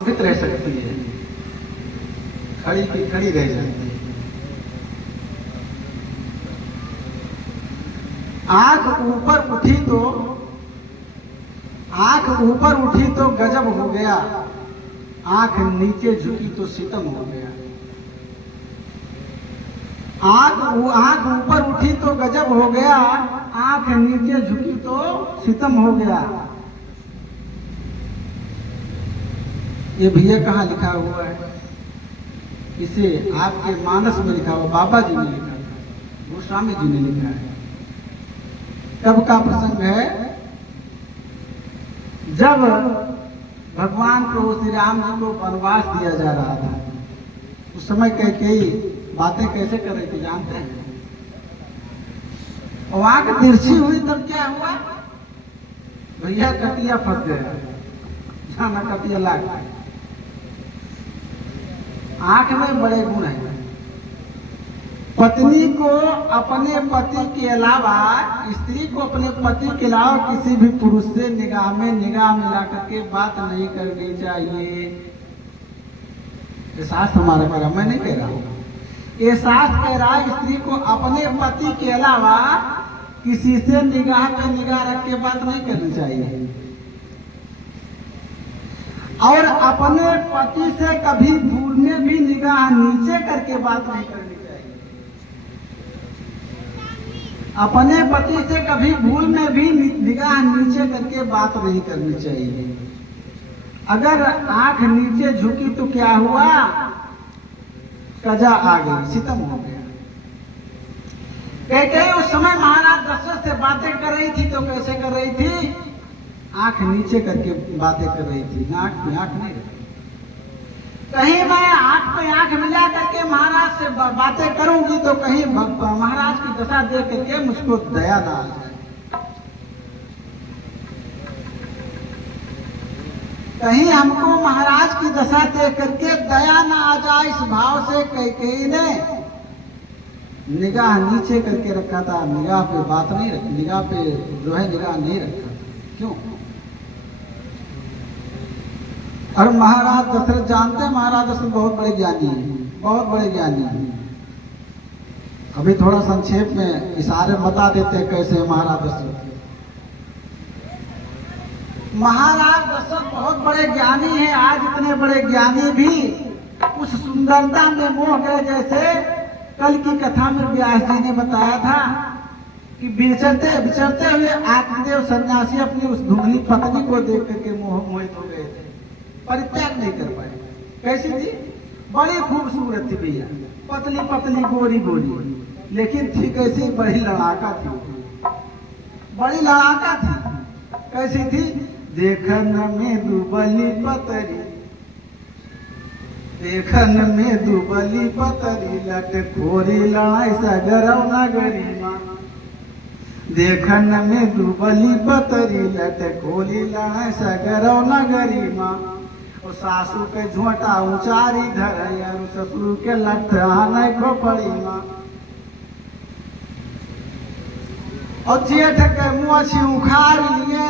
स्थित रह सकती है, खड़ी की खड़ी रह जाती है। आंख ऊपर उठी तो गजब हो गया, आंख नीचे झुकी तो सितम हो गया। आंख ऊपर उठी तो गजब हो गया, आंख नीचे झुकी तो सितम हो गया। ये भैया कहाँ लिखा हुआ है? इसे आपके मानस में लिखा हुआ, बाबा जी ने लिखा था, गोस्वामी जी ने लिखा है। कब का प्रसंग है? जब भगवान प्रभु श्री राम जी को वनवास दिया जा रहा था, उस समय कई बातें कैसे कर रही थी जानते हैं? वहां की तिरछी हुई तब क्या हुआ? भैया कटिया फंस गया, जाना कटिया लाग गया। आंख में बड़े गुण हैं। पत्नी को अपने पति के अलावा, स्त्री को अपने पति के अलावा किसी भी पुरुष से निगाह में निगाह मिला करके बात नहीं करनी चाहिए। ये शास्त्र हमारा कह रहा, मैं नहीं कह रहा हूं, ये शास्त्र कह रहा है स्त्री को अपने पति के अलावा किसी से निगाह पे निगाह रख के बात नहीं करनी चाहिए, और अपने पति से कभी भूल में भी निगाह नीचे करके बात नहीं करनी चाहिए। अपने पति से कभी भूल में भी निगाह नीचे करके बात नहीं करनी चाहिए। अगर आंख नीचे झुकी तो क्या हुआ? कजा आ गई, सितम हो गया। कह उस समय महाराज दशरथ से बातें कर रही थी तो कैसे कर रही थी? आंख नीचे करके बातें कर रही थी, नाक में आंख नहीं रखी। कहीं मैं आंख पे आंख मिला करके महाराज से बातें करूंगी तो कहीं महाराज की दशा देख करके मुझको दया ना आ जाए, कहीं हमको महाराज की दशा देख करके दया ना आ जाए। इस भाव से कई ने निगाह नीचे करके रखा था, निगाह पे बात नहीं रखी, निगाह पे जो है निगाह नहीं रखा। क्यों? और महाराज दशरथ जानते हैं, महाराज दशरथ बहुत बड़े ज्ञानी हैं, बहुत बड़े ज्ञानी हैं। अभी थोड़ा संक्षेप में इशारे बता देते हैं कैसे महाराज दशरथ। महाराज दशरथ बहुत बड़े ज्ञानी हैं। आज इतने बड़े ज्ञानी भी उस सुंदरता में मोह गए, जैसे कल की कथा में व्यास जी ने बताया था कि विचरते हुए आत्मदेव सन्यासी अपनी उस धुंधली पत्नी को देख करके मोहित हो गए थे, परित्याग नहीं कर पाए। कैसी थी? बड़ी खूबसूरत थी भैया, पतली पतली गोरी गोरी, लेकिन थी कैसी? बड़ी लड़ाका थी, बड़ी लड़ाका थी। कैसी थी? देखन में दुबली पतरी, देखन में दुबली पतरी, लट खोरी लड़ाई सगरव नगरी माँ। देखन में दुबली पतरी, लट खोली लड़ाई सगरव नगरी माँ। और सासू के झोंटा उचारी धर, और ससुर के लठ आने को पड़ी माँ। और जेठ के मुँह उखाड़ लिए,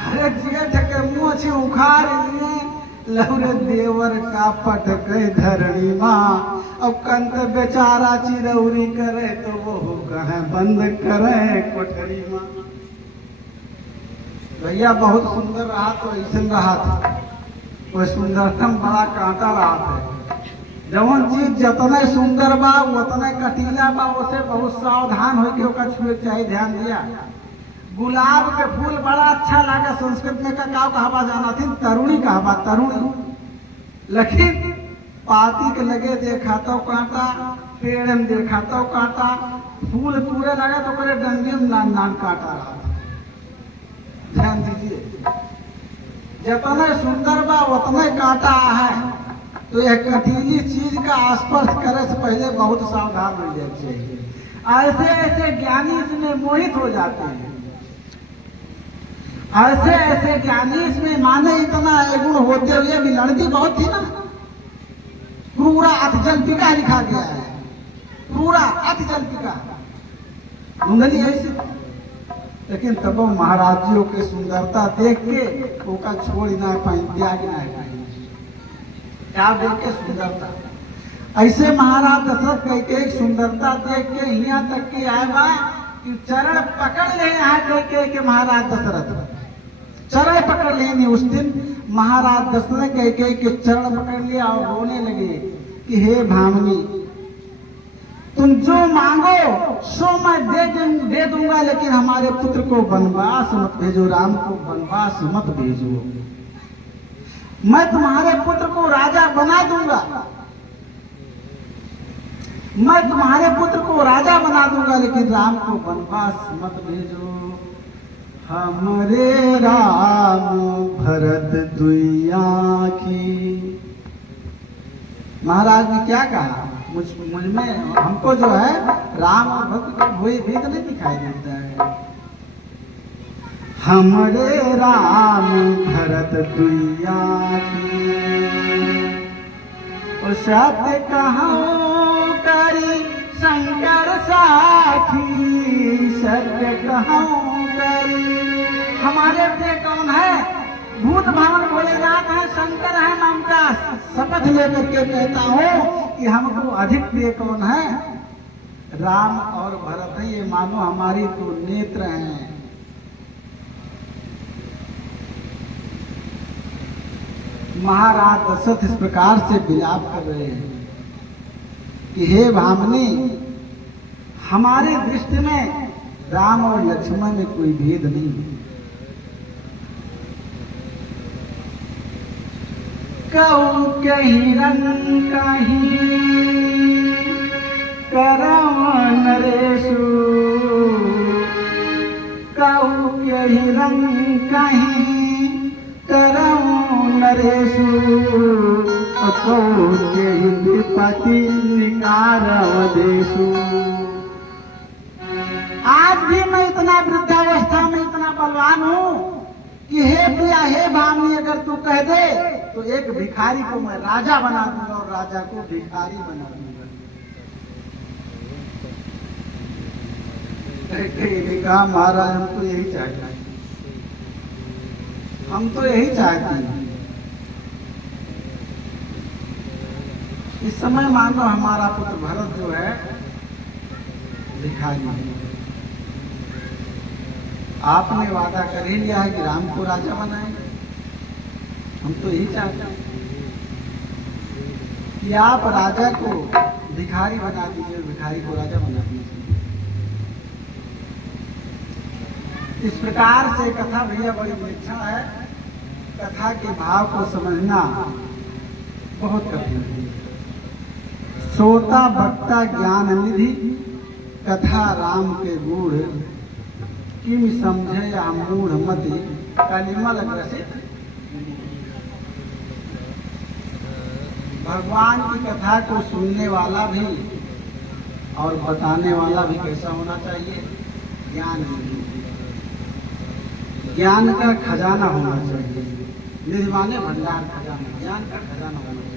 अरे जेठ के मुँह उखाड़ लिए, लौरे देवर का पटक धरणी माँ। अब कंत बेचारा चिरौरी करे तो वो कहे बंद करे कोठरी माँ। भैया बहुत सुंदर रहा तो ऐसा रहा था, कोई सुंदरतम बड़ा कांटा रहा था। जवन चीज जितने सुंदर बा उतने कटीला बा, उसे बहुत सावधान होकर ओकर छुए चाहे ध्यान दिया। गुलाब के फूल बड़ा अच्छा लगा, संस्कृत में का कहावा जाना थी, तरुणी कहावा, तरुणी। लेकिन पाती के लगे देखा तो कांटा, पेड़ में देखा तो कांटा, फूल पूरे लगा तो करे डंडी में नान नान काटा रहा था। ध्यान दीजिए, जितने सुंदर बा उतने कांटा है। तो यह कटीली चीज का स्पर्श करे से पहले बहुत सावधान हो जाना चाहिए। ऐसे ऐसे ज्ञानी इसमें मोहित हो जाते हैं, ऐसे ऐसे ज्ञानी इसमें माने इतना गुण होते हुए भी लड़की बहुत थी ना। क्रूरा अति जल्पिका लिखा गया है, क्रूरा अति जल्पिका, धुंधली ऐसी। लेकिन तब महाराजियों के सुंदरता देख के ओका छोड़ ना पाई, त्याग ना पाई। क्या देख के? सुंदरता। ऐसे महाराज दशरथ कह के एक सुंदरता देख के यहाँ तक की आए बा कि चरण पकड़ ले, यहाँ कह के महाराज दशरथ चरण पकड़ लेने। उस दिन महाराज दशरथ कह के चरण पकड़ लिया और रोने लगे कि हे भामिनी, तुम जो मांगो सो मैं दे दूंगा, लेकिन हमारे पुत्र को वनवास मत भेजो, राम को वनवास मत भेजो। मैं तुम्हारे पुत्र को राजा बना दूंगा, मैं तुम्हारे पुत्र को राजा बना दूंगा, लेकिन राम को वनवास मत भेजो। हमरे राम भरत दुइया की। महाराज ने क्या कहा? मुझ में हमको जो है राम और भक्त का कोई भेद नहीं दिखाई देता है। हमरे राम भरत दुइया की, सत्य कहूं करी शंकर साखी, सत्य कहूं करी। हमारे प्रिय कौन है? भूत भावन भोलेनाथ है, शंकर है, ममता। शपथ लेकर के कहता हूँ कि हमको अधिक प्रिय कौन है? राम और भरत है। ये मानो हमारी तो नेत्र हैं। महाराज दशरथ इस प्रकार से विलाप कर रहे हैं कि हे भामिनी, हमारी दृष्टि में राम और लक्ष्मण में कोई भेद नहीं। कहूं कहीं रंग कहीं करम नरेशु, कहूं कहीं रंग कहीं करम नरेशु, कहूं कहीं विपत्ति निकारम देशु। आज भी मैं इतना वृद्धावस्था में इतना बलवान हूँ कि हे प्रिया, हे भामिनी, अगर तू कह दे तो एक भिखारी को मैं राजा बना दूंगा और राजा को भिखारी बना दूंगा। कहा महाराज हम तो यही चाहते हैं, हम तो यही चाहते हैं। इस समय मान लो हमारा पुत्र भरत जो है भिखारी है। आपने वादा कर ही लिया है कि राम को राजा बनाएंगे। हम तो यही चाहते हैं कि आप राजा को भिखारी बना दीजिए, भिखारी को राजा बना दीजिए। इस प्रकार से कथा भैया बड़ी विलक्षण है। कथा के भाव को समझना बहुत कठिन है। श्रोता वक्ता ज्ञान निधि, कथा राम के गूढ़, किम समझे या मूढ़ मति, कलिमल ग्रसित। भगवान की कथा को सुनने वाला भी और बताने वाला भी कैसा होना चाहिए? ज्ञान, ज्ञान का खजाना होना चाहिए। निर्वाणे भंडार खजाना, ज्ञान का खजाना होना चाहिए।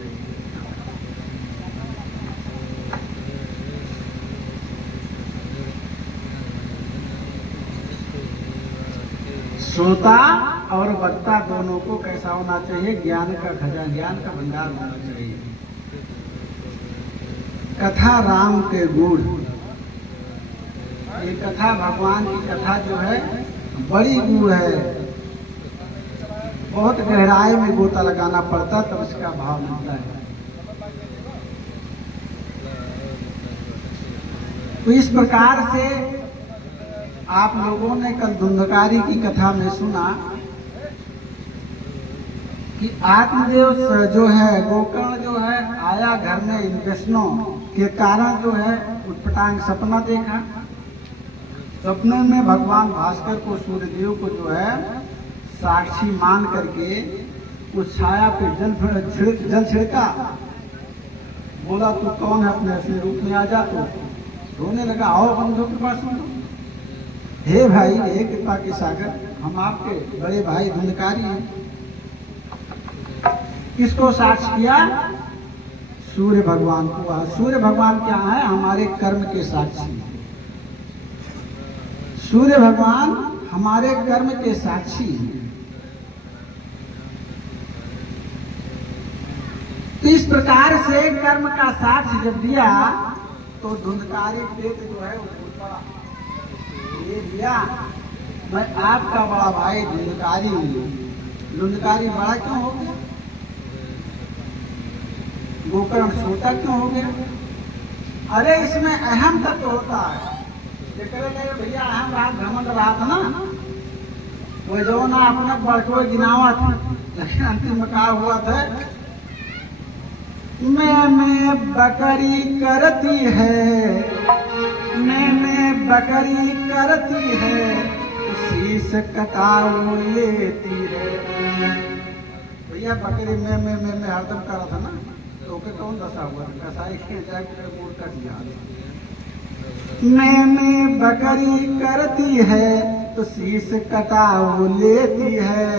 श्रोता और वक्ता दोनों को कैसा होना चाहिए? ज्ञान का खजाना, ज्ञान का भंडार होना चाहिए। कथा राम के गुण। ये कथा, भगवान की कथा जो है बड़ी गुण है। बहुत गहराई में गोता लगाना पड़ता तब इसका भाव मिलता है। तो इस प्रकार से आप लोगों ने कल धुंधकारी की कथा में सुना कि आत्मदेव जो है, गोकर्ण जो है, आया घर में इन वैष्णव के कारण जो है उत्पटांग सपना देखा। सपने में भगवान भास्कर को, सूर्यदेव को जो है साक्षी मान करके उस छाया पे जल छिड़का। बोला तू कौन है? अपने असली रूप में आ जा। तो रोने लगा, आओ बंधु के पास में। हे भाई, हे कृपा के सागर, हम आपके बड़े भाई धुंधकारी हैं। किसको साक्ष्य किया? सूर्य भगवान को। सूर्य भगवान क्या है? हमारे कर्म के साक्षी। सूर्य भगवान हमारे कर्म के साक्षी हैं। तो इस प्रकार से कर्म का साक्ष्य जब दिया तो धुंधकारी प्रेत जो है वो बोल पड़ा, ये दिया मैं आपका बड़ा भाई धुंधकारी हूँ। धुंधकारी बड़ा क्यों हो गया? गोकर्ण छोटा क्यों हो गया? अरे इसमें अहम तत्व होता है। भैया अहम रहा, घमंड रहा था ना, वो जो ना अपने बड़को गिनावा था, लेकिन अंतिम में कहा हुआ था मैं बकरी करती है, मैं बकरी करती है, शीश कटाऊ लेती है। भैया बकरी मैं हरदम करा था ना, तो ओके कौन दशा हुआ था? कसाई खींचा के मूड कट गया। मैं बकरी करती है तो शीश कटाऊ लेती है,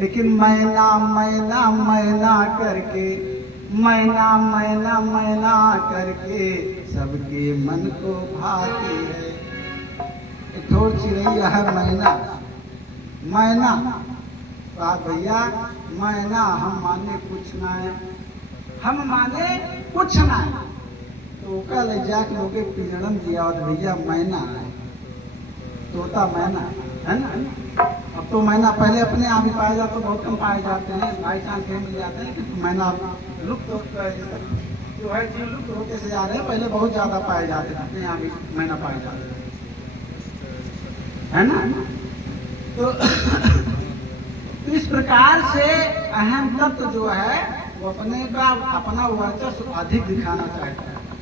लेकिन मैना मैना मैना करके, मैना मैना मैना करके सबके मन को भाती है। ठोर चिड़ैया है मैना, मैना कहा भैया मैना हम माने कुछ ना है, हम माने कुछ ना है। तो कल जाके लोग पिजड़न दिया और भैया मैना है, तोता मैना है ना। अब तो मैना पहले अपने आप ही पाए जाते, बहुत कम पाए जाते हैं, बाई चांस कहीं मिल जाते हैं, क्योंकि मैना लुप्त जो है जीव लुप्त होते से जा रहे हैं। पहले बहुत ज्यादा पाए जाते थे, अपने यहाँ भी मैना पाए जाते है ना। तो इस प्रकार से अहम तत्व जो है वो अपने का अपना वर्चस्व अधिक दिखाना चाहता है।